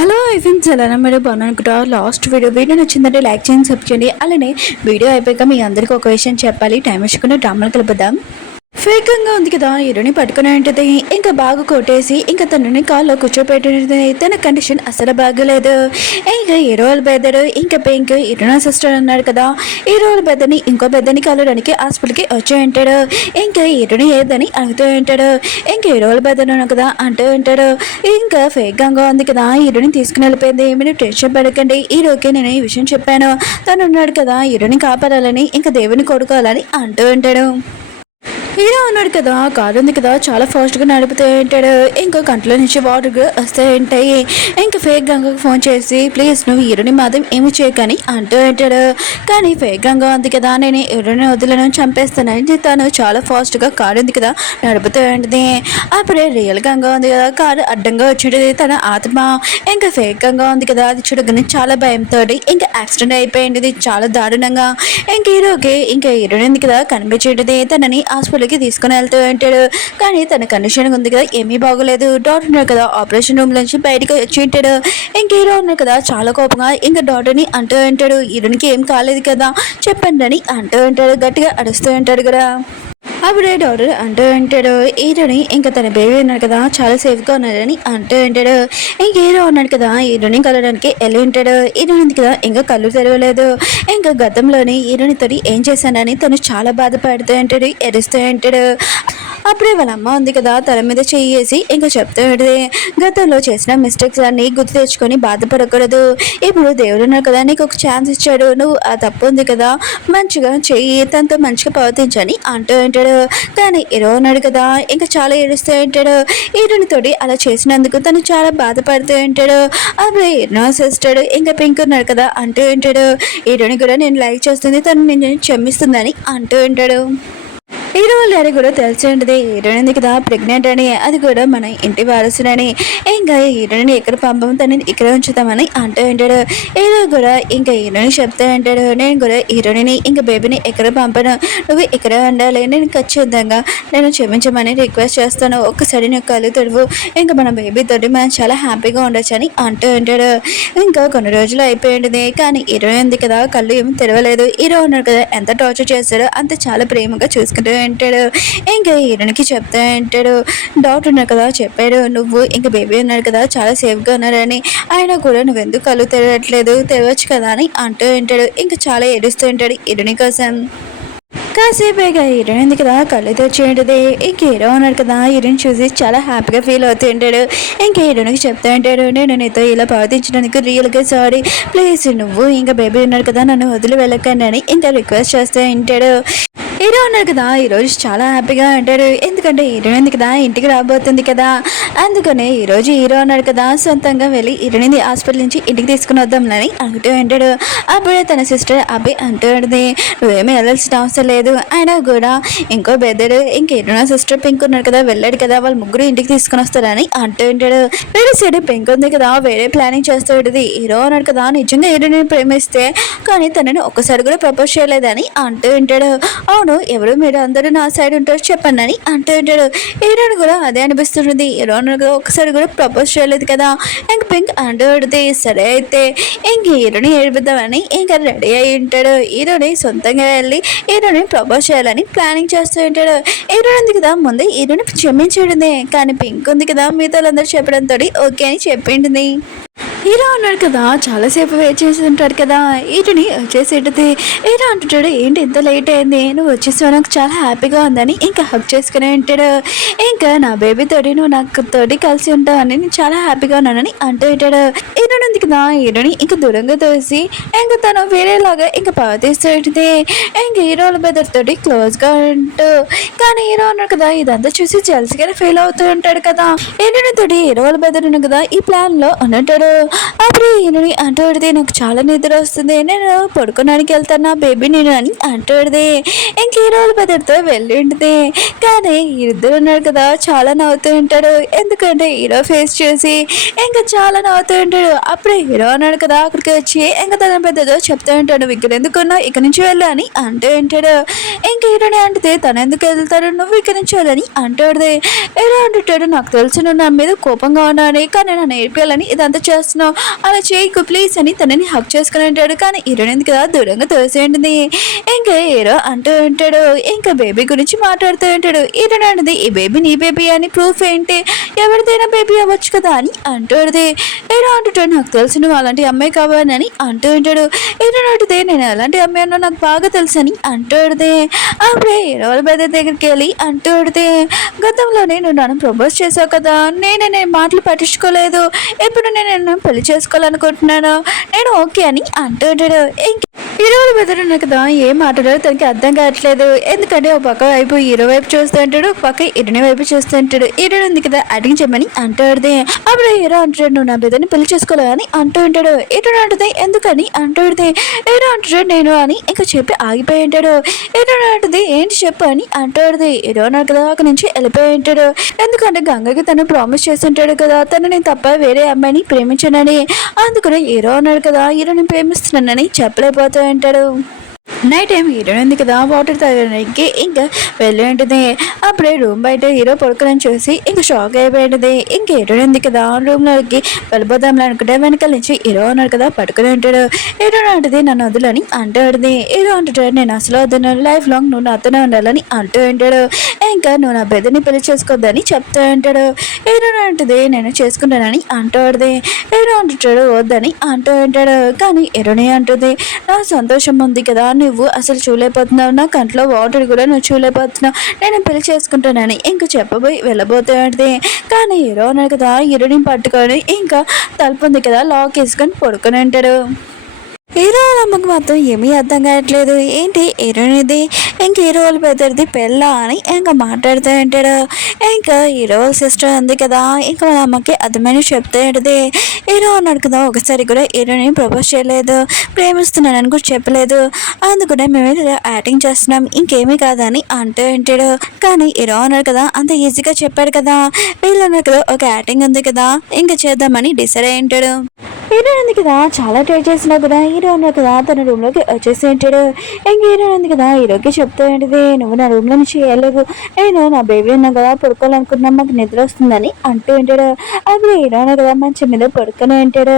Hello friends, ఎలా మీరు బాగున్నానుకుంటా. Last video నచ్చిందంటే లైక్ చేయండి, సబ్స్క్రైబ్ చేయండి. అలానే వీడియో అయిపోయాక మీ అందరికీ ఒక విషయం చెప్పాలి. టైం వేసుకుని డ్రామాలు కలుపుదాం. ఫేకంగా ఉంది కదా, హీరోని పట్టుకుని ఉంటుంది. ఇంకా బాగా కొట్టేసి ఇంకా తనని కాల్లో కూర్చోపెట్టినది. తన కండిషన్ అసలు బాగలేదు. ఇంకా హీరోలు బెదరు ఇంకా పింక్ హీరోనా సిస్టర్ అన్నాడు కదా. హీరోల బెదని ఇంకో బెదని కలవడానికి హాస్పిటల్కి వచ్చి ఉంటాడు. ఇంకా హీరోని ఏదని అడుగుతూ ఉంటాడు. ఇంకా హీరోల బెదను కదా అంటూ ఉంటాడు. ఇంకా ఫేకంగా ఉంది కదా, హీరోని తీసుకుని వెళ్ళిపోయింది. మీరు టెన్షన్ పడకండి, హీరోకి నేను ఈ విషయం చెప్పాను. తను ఉన్నాడు కదా, హీరోని కాపాడాలని ఇంకా దేవుని కొడుకోవాలని అంటూ ఉంటాడు. హీరో ఉన్నాడు కదా, కారు ఉంది కదా, చాలా ఫాస్ట్గా నడుపుతూ ఉంటాడు. ఇంకా కంట్లో నుంచి వాటర్ వస్తూ ఉంటాయి. ఇంకా ఫేక్ గంగకు ఫోన్ చేసి ప్లీజ్ నువ్వు హీరోని మాత్రం ఏమి చేయకని అంటూ ఉంటాడు. కానీ ఫేక్ గంగ ఉంది కదా, నేను హీరోని వదిలను చంపేస్తానని తను చాలా ఫాస్ట్గా కారు ఉంది కదా నడుపుతూ ఉంటుంది. అప్పుడే రియల్ గంగ ఉంది కదా, కారు అడ్డంగా వచ్చేది తన ఆత్మ. ఇంకా ఫేక్ గంగ ఉంది కదా, అది చూడగానే చాలా భయంతో ఇంకా యాక్సిడెంట్ అయిపోయింది చాలా దారుణంగా. ఇంక హీరోకి ఇంకా హీరోని ఉంది కదా కనిపించేది. తనని హాస్పిటల్కి తీసుకుని వెళ్తూ ఉంటాడు. కానీ తన కండిషన్ ఉంది కదా, ఏమీ బాగోలేదు. డాక్టర్ ఉన్నాడు కదా, ఆపరేషన్ రూమ్ నుంచి బయటకు వచ్చి ఉంటాడు. ఇంక హీరో ఉన్నాడు కదా, చాలా కోపంగా ఇంకా డాక్టర్ని అంటూ ఉంటాడు. హీరోనికి ఏం కాలేదు కదా చెప్పండి అని అంటూ ఉంటాడు. గట్టిగా అడుస్తూ ఉంటాడు కదా. అప్పుడే డాక్టర్ అంటూ ఉంటాడు, హీరోని ఇంకా తన బేబీ ఉన్నాడు కదా చాలా సేఫ్గా ఉన్నాడని అంటూ ఉంటాడు. ఇంక హీరో ఉన్నాడు కదా, హీరోని కలవడానికి వెళ్ళి ఉంటాడు. హీరోని కదా ఇంకా కళ్ళు తెరవలేదు. ఇంకా గతంలోని హీరోనితో ఏం చేశానని తను చాలా బాధపడుతూ ఉంటాడు, ఎరుస్తూ ఉంటాడు. అప్పుడే వాళ్ళ అమ్మ ఉంది కదా, తల మీద చేసి ఇంకా చెప్తూ ఉంటుంది, గతంలో చేసిన మిస్టేక్స్ అన్ని గుర్తు తెచ్చుకొని బాధపడకూడదు. ఇప్పుడు దేవుడు ఉన్నాడు కదా, నీకు ఒక ఛాన్స్ ఇచ్చాడు, నువ్వు ఆ తప్పు ఉంది కదా మంచిగా చెయ్యి, తనతో మంచిగా ప్రవర్తించని అంటూ ఉంటాడు. కానీ హీరో ఉన్నాడు కదా, ఇంకా చాలా ఏడుస్తూ ఉంటాడు. హీరోనితోటి అలా చేసినందుకు తను చాలా బాధపడుతూ ఉంటాడు. అప్పుడు హీరో సిస్టర్ ఇంకా పింక్ ఉన్నాడు కదా అంటూ ఉంటాడు, హీరోని కూడా నేను లైక్ చేస్తుంది, తను నేను క్షమిస్తుందని అంటూ ఉంటాడు. హీరో వాళ్ళ డాడీ కూడా తెలిసి ఉంటుంది హీరోయిన్ కదా ప్రెగ్నెంట్ అని, అది కూడా మన ఇంటి వారసుడని. ఇంకా హీరోయిన్ ఎక్కడ పంపం తనని ఇక్కడ ఉంచుతామని అంటూ ఉంటాడు. హీరో కూడా ఇంకా హీరోయిన్ చెప్తూ ఉంటాడు, నేను కూడా హీరోయిని ఇంకా బేబీని ఎక్కడ పంపను, నువ్వు ఇక్కడ ఉండాలి, నేను ఖచ్చితంగా నేను క్షమించమని రిక్వెస్ట్ చేస్తాను, ఒక్కసారి నువ్వు కళ్ళు తొడువు, ఇంకా మన బేబీ తోటి మనం చాలా హ్యాపీగా ఉండొచ్చు అని అంటూ ఉంటాడు. ఇంకా కొన్ని రోజులు అయిపోయి ఉంటుంది. కానీ హీరోయిన్ ఉంది కదా, కళ్ళు ఏమి తెరవలేదు. హీరో ఉన్నాడు కదా, ఎంత టార్చర్ చేస్తాడో అంత చాలా ప్రేమగా చూసుకుంటూ అంటాడు. ఇంకా హీరోనికి చెప్తా అంటాడు, డాక్టర్ ఉన్నారు కదా చెప్పాడు, నువ్వు ఇంకా బేబీ ఉన్నారు కదా చాలా సేఫ్గా ఉన్నారని, ఆయన కూడా నువ్వెందుకు కళ్ళు తెరవట్లేదు, తెరవచ్చు కదా అని అంటూ ఉంటాడు. ఇంకా చాలా ఏడుస్తూ ఉంటాడు హీరోని కోసం. కాసేపేగా హీరోయిన్ ఉంది కదా కళ్ళు తెచ్చి ఉంటుంది. ఇంక హీరో ఉన్నాడు కదా, హీరోయిన్ చూసి చాలా హ్యాపీగా ఫీల్ అవుతూ ఉంటాడు. ఇంకా హీరోయిన్కి చెప్తా ఉంటాడు, నేను నీతో ఇలా ప్రవర్తించడానికి రియల్గా సారీ, ప్లీజ్ నువ్వు ఇంకా బేబీ ఉన్నాడు కదా నన్ను వదిలి వెళ్ళకండి అని ఇంకా రిక్వెస్ట్ చేస్తూ ఉంటాడు. హీరో ఉన్నారు కదా ఈరోజు చాలా హ్యాపీగా ఉంటాడు, ఎందుకంటే హీరోయిన్ కదా ఇంటికి రాబోతుంది కదా. అందుకనే ఈరోజు హీరో ఉన్నాడు కదా సొంతంగా వెళ్ళి హీరోయిన్ హాస్పిటల్ నుంచి ఇంటికి తీసుకుని వద్దాంలని అనుకుంటూ ఉంటాడు. అప్పుడే తన సిస్టర్ అభి అంటూ ఉంటుంది, నువ్వేమీ వెళ్ళాల్సిన అవసరం లేదు, అయినా కూడా ఇంకో బెదరు ఇంక హీరోయిన్ సిస్టర్ పింక్ ఉన్నాడు కదా వెళ్ళాడు కదా, వాళ్ళు ముగ్గురు ఇంటికి తీసుకుని వస్తారని అంటూ ఉంటాడు. వేరే సైడ్ పింక్ ఉంది కదా వేరే ప్లానింగ్ చేస్తూ ఉంటుంది. హీరో ఉన్నాడు కదా నిజంగా హీరోయిన్ ప్రేమిస్తే కానీ తనని ఒక్కసారి కూడా ప్రపోజ్ చేయలేదని అంటూ ఉంటాడు. అవును ఎవరు మీరు అందరూ నా సైడ్ ఉంటారు చెప్పండి అని అంటూ ఉంటాడు. హీరోని కూడా అదే అనిపిస్తుంది, హీరోని కూడా ఒకసారి కూడా ప్రపోజ్ చేయలేదు కదా. ఇంక పింక్ అంటూ ఉంటుంది, సరే అయితే ఇంక హీరోని ఏడిపిద్దామని ఇంకా రెడీ అయి ఉంటాడు. హీరోని సొంతంగా వెళ్ళి హీరోని ప్రపోజ్ చేయాలని ప్లానింగ్ చేస్తూ ఉంటాడు. హీరోని ఉంది కదా ముందు హీరోని క్షమించడింది, కానీ పింక్ ఉంది కదా మిగతా వాళ్ళందరూ చెప్పడంతో ఓకే అని చెప్పింది. హీరో ఉన్నాడు కదా చాలాసేపు వెయిట్ చేసి ఉంటాడు కదా, హీరోని వచ్చేసేటది. హీరో అంటుంటాడు, ఏంటి ఇంత లేట్ అయింది, నువ్వు వచ్చేసి నాకు చాలా హ్యాపీగా ఉందని ఇంకా హక్ చేసుకుని ఉంటాడు. ఇంకా నా బేబీ తోటి నువ్వు నాకు తోటి కలిసి ఉంటావు అని నేను చాలా హ్యాపీగా ఉన్నానని అంటూ ఉంటాడు. హీరోని ఉంది కదా హీరోని ఇంకా దూరంగా తోసి ఇంకా తను వేరేలాగా ఇంకా ప్రవర్తిస్తూ ఉంటుంది. ఇంకా హీరోల బెదర్ తోటి క్లోజ్గా ఉంటూ, కానీ హీరో ఉన్నాడు కదా ఇదంతా చూసి జల్స్గానే ఫీల్ అవుతూ ఉంటాడు కదా. హీరోని తోటి హీరోల బెదర్ ఉన్నాడు కదా ఈ ప్లాన్ లో ఉంటాడు. అప్పుడు హీరోని అంటూడితే నాకు చాలా నిద్ర వస్తుంది, నేను పడుకోవడానికి వెళ్తాను నా బేబీ నేను అని అంటూడిది. ఇంక హీరోల బెదర్తో వెళ్ళి ఉంటుంది. కానీ ఇద్దరు ఉన్నారు కదా చాలా నవ్వుతూ ఉంటాడు, ఎందుకంటే హీరో ఫేస్ చూసి ఇంకా చాలా నవ్వుతూ ఉంటాడు. అప్పుడు హీరో అన్నాడు కదా అక్కడికి వచ్చి ఇంకా తన పెద్దదో చెప్తూ ఉంటాడు, ఇక్కడ ఎందుకున్నావు ఇక్కడ నుంచి వెళ్ళు అని అంటూ ఉంటాడు. ఇంక హీరోని అంటే తను ఎందుకు వెళ్తాడు, నువ్వు ఇక్కడ నుంచి వెళ్ళని అంటాడు. హీరో అంటుంటాడు, నాకు తెలుసు నువ్వు నా మీద కోపంగా ఉన్నాను కానీ నన్ను ఏడిపోయాలని ఇదంతా చేస్తున్నాను చేస్తున్నావు, అలా చేయకు ప్లీజ్ అని తనని హక్ చేసుకుని ఉంటాడు. కానీ హీరోయిన్ ఎందుకు కదా దూరంగా తోసేంటుంది. ఇంకా హీరో అంటూ ఉంటాడు, ఇంకా బేబీ గురించి మాట్లాడుతూ ఉంటాడు. హీరోయిన్ అంటుంది, ఈ బేబీ నీ బేబీ అని ప్రూఫ్ ఏంటి, ఎవరిదైనా బేబీ అవ్వచ్చు కదా అని అంటుంది. హీరో అంటుంటాడు, నాకు తెలుసు నువ్వు అలాంటి అమ్మాయి కావాలని అంటూ ఉంటాడు. హీరోయిన్ అంటుంది, నేను ఎలాంటి అమ్మాయి అన్నో నాకు బాగా తెలుసు అని అంటుంది. అప్పుడే హీరో వాళ్ళ బ్రదర్ దగ్గరికి వెళ్ళి అంటుంది, గతంలోనే నువ్వు నన్ను ప్రపోజ్ చేసావు కదా, నేను మాటలు పట్టించుకోలేదు, ఇప్పుడు నేను పెళ్లి చేసుకోవాలనుకుంటున్నాను, నేను ఓకే అని అంటుంటాడు. హీరో వాళ్ళ బ్రదర్ ఉన్నా కదా ఏం మాట్లాడారో తనకి అర్థం కావట్లేదు. ఎందుకంటే ఒక పక్క వైపు హీరో వైపు చూస్తూ ఉంటాడు, ఒక పక్క హీరోని వైపు చూస్తూ ఉంటాడు. హీరో ఉంది కదా యాక్టింగ్ చేయమని అంటాడు. అప్పుడు హీరో అంటాడు, నువ్వు నా బ్రదర్ని పెళ్లి చేసుకోవాలని అంటూ ఉంటాడు. హీరో అంటుంది, ఎందుకని అంటుంది. హీరో అంటాడు, నేను అని ఇంకా చెప్పి ఆగిపోయి ఉంటాడు. హీరో అంటుంది, ఏంటి చెప్పు అని అంటాడు. హీరో అన్నాడు కదా అక్కడి నుంచి వెళ్ళిపోయి ఉంటాడు. ఎందుకంటే గంగకి తను ప్రామిస్ చేస్తుంటాడు కదా, తను నేను తప్ప వేరే అమ్మాయిని ప్రేమించానని. అందుకని హీరో అన్నాడు కదా హీరోని ప్రేమిస్తున్నానని చెప్పలేకపోతూ ఉంటాడు. నైట్ టైం హీరోయిన్ ఉంది కదా వాటర్ తాగడానికి ఇంకా వెళ్ళి ఉంటుంది. అప్పుడే రూమ్ బయట హీరో పడుకోని చూసి ఇంకా షాక్ అయిపోయి ఉంటుంది. ఇంకా హీరోయిన్ ఉంది కదా రూమ్లోకి వెళ్ళిపోదాంలే అనుకుంటే వెనకాల నుంచి హీరో అన్నాడు కదా పడుకుని ఉంటాడు. హీరోయిన్ అంటుంది, నన్ను వద్దులని అంటూ ఉంటుంది. హీరో అంటుంటాడు, నేను అసలు వద్దున్నాను, లైఫ్ లాంగ్ నువ్వు నాతోనే ఉండాలని అంటూ ఉంటాడు. ఇంకా నువ్వు నా బ్రదర్ని పెళ్లి చేసుకోవద్దని చెప్తూ ఉంటాడు. హీరోయిన్ అంటుంది, నేను చేసుకుంటానని అంటూ ఉంటుంది. హీరో అంటుంటాడు, వద్దని అంటూ ఉంటాడు. కానీ హీరోయిన్ అంటుంది, నా సంతోషం ఉంది కదా నువ్వు అసలు చూలేకపోతున్నావు, నా కంట్లో వాటర్ కూడా నువ్వు చూలేకపోతున్నావు, నేను పెళ్లి చేసుకుంటానని ఇంకా చెప్పబోయి వెళ్ళబోతుంది. కానీ హీరో అన్నాడు కదా హీరోని పట్టుకొని ఇంకా తలుపు ఉంది కదా లాక్ వేసుకొని పడుకొని ఉంటాడు. హీరో అమ్మకు మాత్రం ఏమీ అర్థం కావట్లేదు. ఏంటి హీరోయిన్ ఇది ఇంక హీరో వాళ్ళ పెద్దది పెళ్ళ అని ఇంకా మాట్లాడుతూ ఉంటాడు. ఇంకా హీరో వాళ్ళ సిస్టర్ ఉంది కదా ఇంకా వాళ్ళ అమ్మకి అర్థమని చెప్తూ ఉంటుంది. హీరో అన్నాడు కదా ఒకసారి కూడా హీరోని ప్రపోజ్ చేయలేదు, ప్రేమిస్తున్నానని కూడా చెప్పలేదు, అందుకనే మేము యాక్టింగ్ చేస్తున్నాం, ఇంకేమీ కాదని అంటూ ఉంటాడు. కానీ హీరో అన్నాడు కదా అంత ఈజీగా చెప్పాడు కదా, వీళ్ళు అన్నారు కదా ఒక యాక్టింగ్ ఉంది కదా ఇంకా చేద్దామని డిసైడ్ అయి ఉంటాడు. హీరో ఉంది కదా చాలా ట్రై చేసినా కూడా హీరో అన్నారు కదా తన రూమ్లోకి వచ్చేసి ఉంటాడు. ఇంక హీరో ఉంది కదా హీరోకి చెప్తూ ఏంటిది, నువ్వు నా రూమ్లో నుంచి వెళ్ళలేదు, నేను నా బేబీ ఉన్నా కదా పడుకోవాలనుకున్నా మాకు నిద్ర వస్తుందని అంటూ ఉంటాడు. అప్పుడు హీరో అన్నా కదా మంచి మీద పడుకొని ఉంటాడు.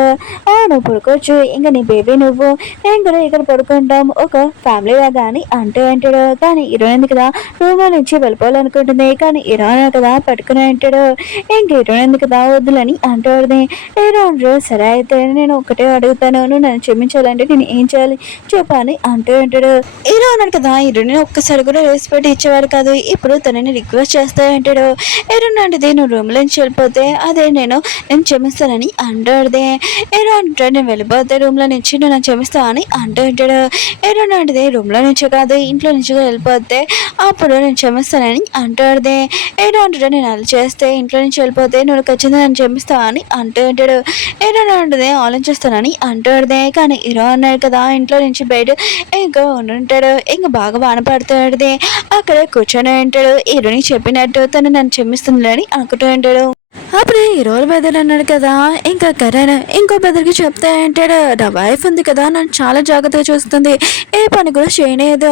నువ్వు పడుకోవచ్చు, ఇంకా నీ బేబీ నువ్వు నేను కూడా ఇక్కడ పడుకుంటాం ఒక ఫ్యామిలీ లాగా అని అంటూ ఉంటాడు. కానీ హీరో ఉంది కదా రూమ్లో నుంచి వెళ్ళిపోవాలనుకుంటుంది. కానీ హీరో అన్నా కదా పట్టుకుని ఉంటాడు. ఇంక హీరో ఉంది కదా వద్దులని అంటూ హీరో అంటాడు, సరే అయితే నేను ఒకటే అడుగుతాను, నువ్వు నన్ను క్షమించాలంటే నేను ఏం చేయాలి చెప్పని అంటూ ఉంటాడు. హీరో అన్నాడు కదా హీరోని ఒక్కసారి కూడా రెస్పెక్ట్ ఇచ్చేవాడు కాదు, ఇప్పుడు తనని రిక్వెస్ట్ చేస్తా ఉంటాడు. హీరో అంటది, నువ్వు రూమ్లో నుంచి వెళ్ళిపోతే అదే నేను క్షమిస్తానని అంటాడుదే. హీరో అంటాడు, నేను వెళ్ళిపోతే రూమ్లో నుంచి నువ్వు నన్ను క్షమిస్తావు అని అంటూ ఉంటాడు. హీరో అంటది, రూమ్లో నుంచి కాదు ఇంట్లో నుంచి వెళ్ళిపోతే అప్పుడు నేను క్షమిస్తానని అంటాడుదే. హీరో అంటాడు, నేను అలా చేస్తే ఇంట్లో నుంచి వెళ్ళిపోతే నువ్వు ఖచ్చితంగా నన్ను క్షమిస్తావు అని అంటూ ఉంటాడు. హీరో అంటది, ఆలోచిస్తానని అంటాడుదే. కానీ హీరో అన్నాడు కదా ఇంట్లో నుంచి బయట ఇంకా ఉండుంటాడు. ఇంకా బాగా వాన పడుతాడుదే. అక్కడ కూర్చొని ఉంటాడు. హీరోని చెప్పినట్టు తను నన్ను క్షమిస్తుంది అని అనుకుంటూ ఉంటాడు. అప్పుడు హీరో బెదర్ అన్నాడు కదా ఇంకా కరణ్ ఇంకో బెదర్కి చెప్తా అంటాడు, నా వైఫ్ ఉంది కదా నన్ను చాలా జాగ్రత్తగా చూస్తుంది, ఏ పని కూడా చేయలేదు,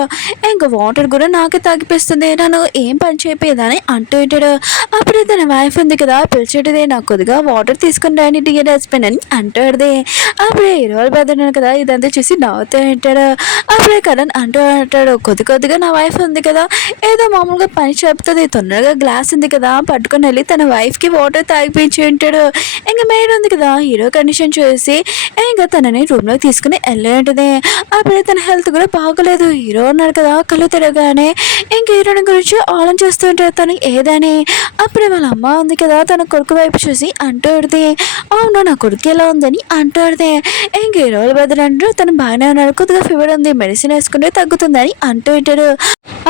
ఇంకా వాటర్ కూడా నాకే తాగిపిస్తుంది, నన్ను ఏం పని చేయలేదని అంటూ ఉంటాడు. అప్పుడు తన వైఫ్ ఉంది కదా పిలిచేటిది, నాకు కొద్దిగా వాటర్ తీసుకుని రాని డియర్ హస్బెండ్ అని అంటాడుది. అప్పుడే హీరో బెదర్ కదా ఇదంతా చూసి నవ్వుతూ ఉంటాడు. అప్పుడే కరణ్ అంటూ అంటాడు, కొద్దిగా నా వైఫ్ ఉంది కదా ఏదో మామూలుగా పని చెప్తుంది, తొందరగా గ్లాస్ ఉంది కదా పట్టుకొని వెళ్ళి తన వైఫ్కి వాటర్ తాగిపించి ఉంటాడు. ఇంకా మేడ్ ఉంది కదా హీరో కండిషన్ చూసి ఇంకా తనని రూమ్లో తీసుకుని వెళ్ళి ఉంటుంది. అప్పుడే తన హెల్త్ కూడా బాగోలేదు. హీరో అన్నాడు కదా కళ్ళు తిరగానే ఇంక హీరోని గురించి ఆలోచిస్తూ ఉంటాడు తను ఏదని. అప్పుడే వాళ్ళ అమ్మ ఉంది కదా తన కొడుకు వైపు చూసి అంటాడుది, అవును నా కొడుకు ఎలా ఉందని అంటాడుది. ఇంక హీరో బదులు తను బాగానే ఉన్నాడు, కొద్దిగా ఫీవర్ ఉంది, మెడిసిన్ వేసుకుంటే తగ్గుతుందని అంటూ ఉంటాడు.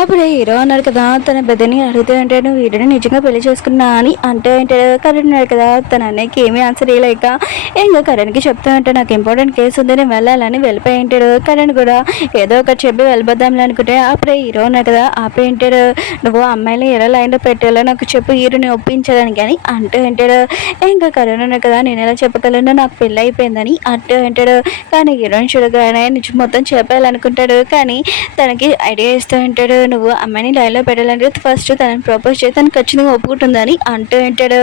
అప్పుడే హీరో అన్నాడు కదా తన బెదని అడుగుతూ ఉంటాడు, నువ్వు హీరోని నిజంగా పెళ్లి చేసుకున్నా అని అంటూ ఉంటాడు. కరణ్ ఉన్నాడు కదా తన అన్నయ్యకి ఏమీ ఆన్సర్ ఇవ్వలేక ఇంకా కరణ్కి చెప్తూ ఉంటాడు, నాకు ఇంపార్టెంట్ కేసు ఉంది నేను వెళ్ళాలని వెళ్ళిపోయి ఉంటాడు. కరణ్ కూడా ఏదో ఒకటి చెప్పి వెళ్ళిపోదాంలే అనుకుంటే అప్పుడే హీరో ఉన్నాడు కదా ఆపి ఉంటాడు, నువ్వు అమ్మాయిని ఎలా లైన్లో పెట్టాలో నాకు చెప్పు హీరోని ఒప్పించడానికి అని అంటూ ఉంటాడు. ఇంకా కరణ్ ఉన్నాడు కదా నేను ఎలా చెప్పగలను నాకు పెళ్ళి అయిపోయిందని అంటూ ఉంటాడు. కానీ హీరోని చూడగానే నిజం మొత్తం చెప్పాలనుకుంటాడు. కానీ తనకి ఐడియా ఇస్తూ ఉంటాడు, నువ్వు అమ్మాయిని లైన్లో పెట్టాలంటే ఫస్ట్ తనని ప్రపోజ్ చేసి తను ఖచ్చితంగా ఒప్పుకుంటుందని అంటూ ఉంటాడు.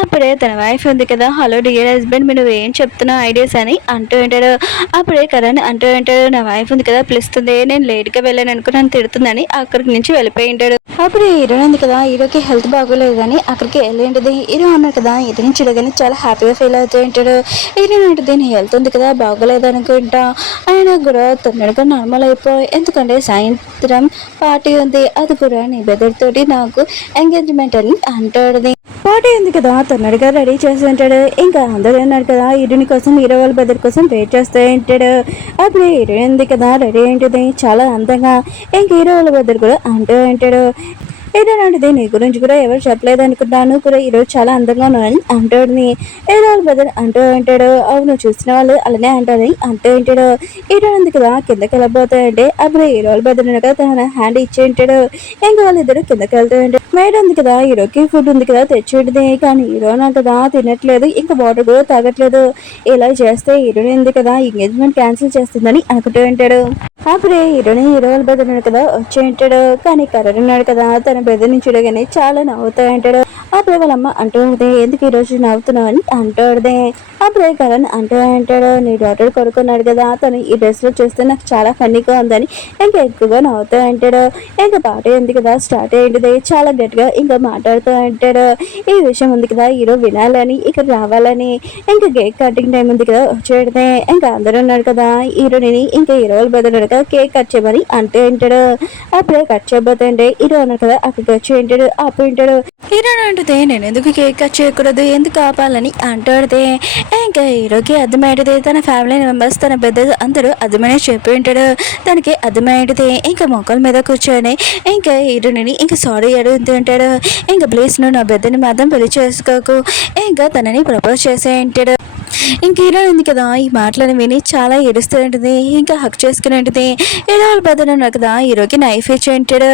అప్పుడే తన వైఫ్ ఉంది కదా, హలో డియర్ హస్బెండ్ మీరు ఏం చెప్తున్నా ఐడియాస్ అని అంటూ ఉంటాడు. అప్పుడే కరణ్ అంటూ ఉంటాడు, నా వైఫ్ ఉంది కదా పిలుస్తుంది, నేను లేట్గా వెళ్ళాను అనుకో నన్ను తిడుతుందని అక్కడికి నుంచి వెళ్ళిపోయి ఉంటాడు. అప్పుడు హీరో ఉంది కదా, హీరోకి హెల్త్ బాగోలేదని అక్కడికి వెళ్ళేంటిది. హీరో అన్నాడు కదా, హీరోని చూడగానే చాలా హ్యాపీగా ఫీల్ అవుతూ ఉంటాడు. హీరో ఏంటిది నీ హెల్త్ ఉంది కదా బాగోలేదు అనుకుంటా, అయినా కూడా తొందరగా నార్మల్ అయిపోయి, ఎందుకంటే సాయంత్రం పార్టీ ఉంది, అది కూడా నీ బెదర్తోటి నాకు ఎంగేజ్మెంట్ అని అంటాడు. పార్టీ ఉంది కదా తొందరగా రెడీ చేసి ఉంటాడు. ఇంకా అందరూ ఉన్నారు కదా హీరోని కోసం, హీరో వాళ్ళ బెదర్ కోసం వెయిట్ చేస్తూ ఉంటాడు. అప్పుడు హీరో ఉంది కదా రెడీ ఏంటిది చాలా అందంగా, ఇంక హీరో వాళ్ళ బెదర్ కూడా అంటూ ఉంటాడు, ఏదోనంటిది నీ గురించి కూడా ఎవరు చెప్పలేదు అనుకుంటాను కూడా ఈరోజు చాలా అందంగా ఉన్నాను అంటాడుని. ఏదో వాళ్ళ బెదర్ అంటూ ఉంటాడు, అవును చూసిన వాళ్ళు అలానే అంటారని అంటూ ఉంటాడు. హీరో ఉంది కదా కిందకి వెళ్ళబోతాయంటే అప్పుడు హీరో వాళ్ళ బెదర్ కదా తన హ్యాండ్ ఇచ్చి ఉంటాడు. ఇంకా వాళ్ళిద్దరు కిందకి వెళ్తూ ఉంటాడు. మేడ ఉంది కదా హీరోకి ఫుడ్ ఉంది కదా తెచ్చి ఉంటుంది, కానీ హీరో నా కదా తినట్లేదు, ఇంకా వాటర్ కూడా తాగట్లేదు. ఇలా చేస్తే హీరోని ఉంది కదా ఎంగేజ్మెంట్ క్యాన్సిల్ చేస్తుందని అనుకుంటూ ఉంటాడు. అప్పుడే హీరోని హీరో వాళ్ళ బెదర్ ఉన్నాడు కదా వచ్చి ఉంటాడు, కానీ కరణ్ ఉన్నాడు కదా తన బెదర్ని చూడగానే చాలా నవ్వుతూ ఉంటాడు. అప్పుడే వాళ్ళమ్మ అంటూ ఉంటుంది, ఎందుకు ఈరోజు నవ్వుతున్నావు అని అంటాడుదే. అప్పుడే కరణ్ అంటూ ఉంటాడు, నీ డాక్టర్ కొడుకున్నాడు కదా తను ఈ డ్రెస్ లో చూస్తే నాకు చాలా ఫన్నీగా ఉందని ఇంకా ఎక్కువగా నవ్వుతూ ఉంటాడు. ఇంకా పాట ఉంది కదా స్టార్ట్ అయ్యింది, చాలా గట్టిగా ఇంకా మాట్లాడుతూ ఉంటాడు. ఈ విషయం ఉంది కదా హీరో వినాలని ఇక్కడ రావాలని, ఇంకా కేక్ కటింగ్ టైం ఉంది కదా వచ్చేయడదే. ఇంకా అందరూ ఉన్నారు కదా హీరోని ఇంకా హీరో వాళ్ళు బదులు కేక్ కట్ చేయమని అంటూ ఉంటాడు. అప్పుడే కట్ చేయబోతుంటే హీరో అన్నారు కదా అక్కడికి వచ్చి ఉంటాడు, ఆపు ఉంటాడు. హీరో అంటే నేను ఎందుకు కేక్ కట్ చేయకూడదు ఎందుకు ఆపాలని అంటాడితే ఇంకా హీరోకి అర్థమయ్యేది, తన ఫ్యామిలీ మెంబర్స్ తన పెద్ద అందరూ అర్థమని చెప్పి ఉంటాడు. తనకి అర్థమయ్యేది ఇంకా మొక్కల మీద కూర్చొని ఇంకా హీరోని ఇంకా సారీ అడుగుతూ ఉంటాడు, ఇంకా ప్లీజ్ నువ్వు నా పెద్దని మాత్రం పెళ్లి చేసుకోకు, ఇంకా తనని ప్రపోజ్ చేసే ఉంటాడు. ఇంక హీరో ఉంది కదా ఈ మాటలను విని చాలా ఏడుస్తూ ఉంటుంది, ఇంకా హక్ చేసుకుని ఉంటుంది. హీరో వాళ్ళ బ్రదర్ ఉన్నారు కదా హీరోకి నైఫ్ ఇచ్చి ఉంటాడు.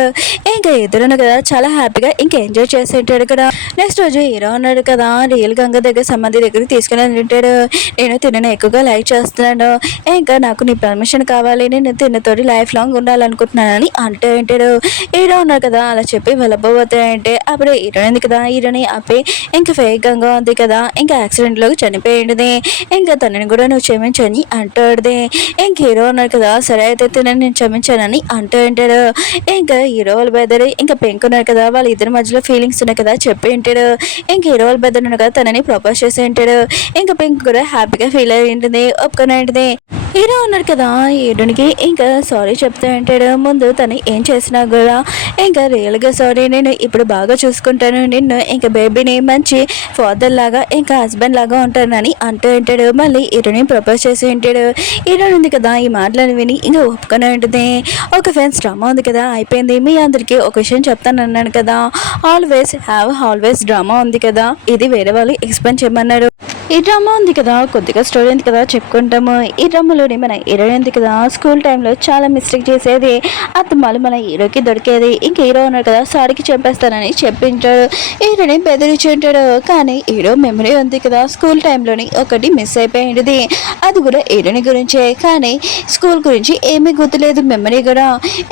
ఇంకా ఎదురున్న కదా చాలా హ్యాపీగా ఇంకా ఎంజాయ్ చేసి ఉంటాడు కదా. నెక్స్ట్ రోజు హీరో ఉన్నాడు కదా రియల్ గంగ దగ్గర సంబంధి దగ్గరికి తీసుకుని ఉంటాడు. నేను తినను ఎక్కువగా లైక్ చేస్తున్నాను, ఇంకా నాకు నీ పర్మిషన్ కావాలి, నేను తిన్నతోటి లైఫ్ లాంగ్ ఉండాలనుకుంటున్నానని అంటూ ఉంటాడు. హీరో ఉన్నారు కదా అలా చెప్పి వెళ్ళబోతాయంటే అప్పుడు హీరో ఉంది కదా హీరోని ఆపి ఇంకా ఫేక్ గంగా ఉంది కదా ఇంకా యాక్సిడెంట్లో చనిపోయింది, ఇంకా తనని కూడా నువ్వు క్షమించని అంటాడుదే. ఇంక హీరో ఉన్నారు కదా సరే అయితే తినని నేను క్షమించానని అంటూ ఉంటాడు. ఇంకా హీరో వాళ్ళ బెదర్ ఇంకా పెంకున్నారు కదా వాళ్ళ ఇద్దరి మధ్యలో ఫీలింగ్స్ ఉన్నాయి కదా చెప్పి ఉంటాడు. ఇంక హీరో వాళ్ళ బెదర్ ఉన్నారు కదా తనని ప్రపోజ్ చేసి ఉంటాడు. ఇంకా పెంకు కూడా హ్యాపీగా ఫీల్ అయి ఉంటుంది, ఒప్పుకొని ఉంటుంది. హీరో ఉన్నారు కదా హీరోనికి ఇంకా సారీ చెప్తూ ఉంటాడు. ముందు తను ఏం చేసినా కూడా ఇంకా రియల్గా సారీ, నేను ఇప్పుడు బాగా చూసుకుంటాను నిన్ను, ఇంకా బేబీని మంచి ఫాదర్ లాగా ఇంకా హస్బెండ్ లాగా ఉంటానని అంటూ ఉంటాడు. మళ్ళీ హీరోని ప్రపోజ్ చేసి ఉంటాడు. హీరో ఉంది కదా ఈ మాటలను విని ఇంకా ఒప్పుకొని ఉంటుంది. ఒక ఫ్రెండ్స్ డ్రామా ఉంది కదా అయిపోయింది. మీ అందరికీ ఒక విషయం చెప్తాను అన్నాను కదా, ఆల్వేస్ డ్రామా ఉంది కదా, ఇది వేరే వాళ్ళు ఎక్స్ప్లెయిన్ చేయమన్నారు. ఈ డ్రామా ఉంది కదా కొద్దిగా స్టోరీ ఉంది కదా చెప్పుకుంటాము. ఈ డ్రామాలోని మన హీరో ఉంది కదా స్కూల్ టైంలో చాలా మిస్టేక్ చేసేది, అత్తమ్మాలు మన హీరోకి దొరికేది. ఇంక హీరో ఉన్నాడు కదా సారీకి చెప్పేస్తానని చెప్పింటాడు. హీరోని బెదిరించి ఉంటాడు, కానీ హీరో మెమరీ ఉంది కదా స్కూల్ టైంలోని ఒకటి మిస్ అయిపోయింది, అది కూడా హీరోని గురించే, కానీ స్కూల్ గురించి ఏమీ గుర్తులేదు మెమరీ కూడా.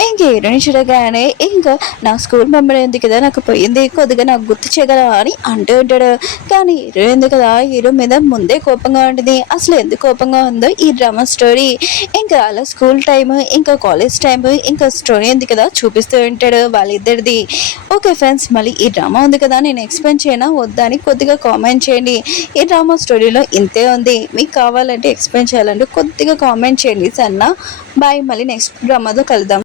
ఇంక హీరోని చూడగానే ఇంకా నా స్కూల్ మెమరీ ఉంది కదా నాకు పోయింది, కొద్దిగా నాకు గుర్తు చేయగలవా అని అంటూ ఉంటాడు. కానీ హీరో ఉంది కదా హీరో మీద ముందే కోపంగా ఉంటుంది. అసలు ఎందుకు కోపంగా ఉందో ఈ డ్రామా స్టోరీ ఇంకా అలా స్కూల్ టైమ్ ఇంకా కాలేజ్ టైమ్ ఇంకా స్టోరీ ఉంది కదా చూపిస్తూ ఉంటాడు వాళ్ళిద్దరిది. ఓకే ఫ్రెండ్స్, మళ్ళీ ఈ డ్రామా ఉంది కదా నేను ఎక్స్ప్లెయిన్ చేయనా వద్దా అని కొద్దిగా కామెంట్ చేయండి. ఈ డ్రామా స్టోరీలో ఇంతే ఉంది, మీకు కావాలంటే ఎక్స్ప్లెయిన్ చేయాలంటే కొద్దిగా కామెంట్ చేయండి సరేనా. బాయ్, మళ్ళీ నెక్స్ట్ డ్రామాతో కలుద్దాం.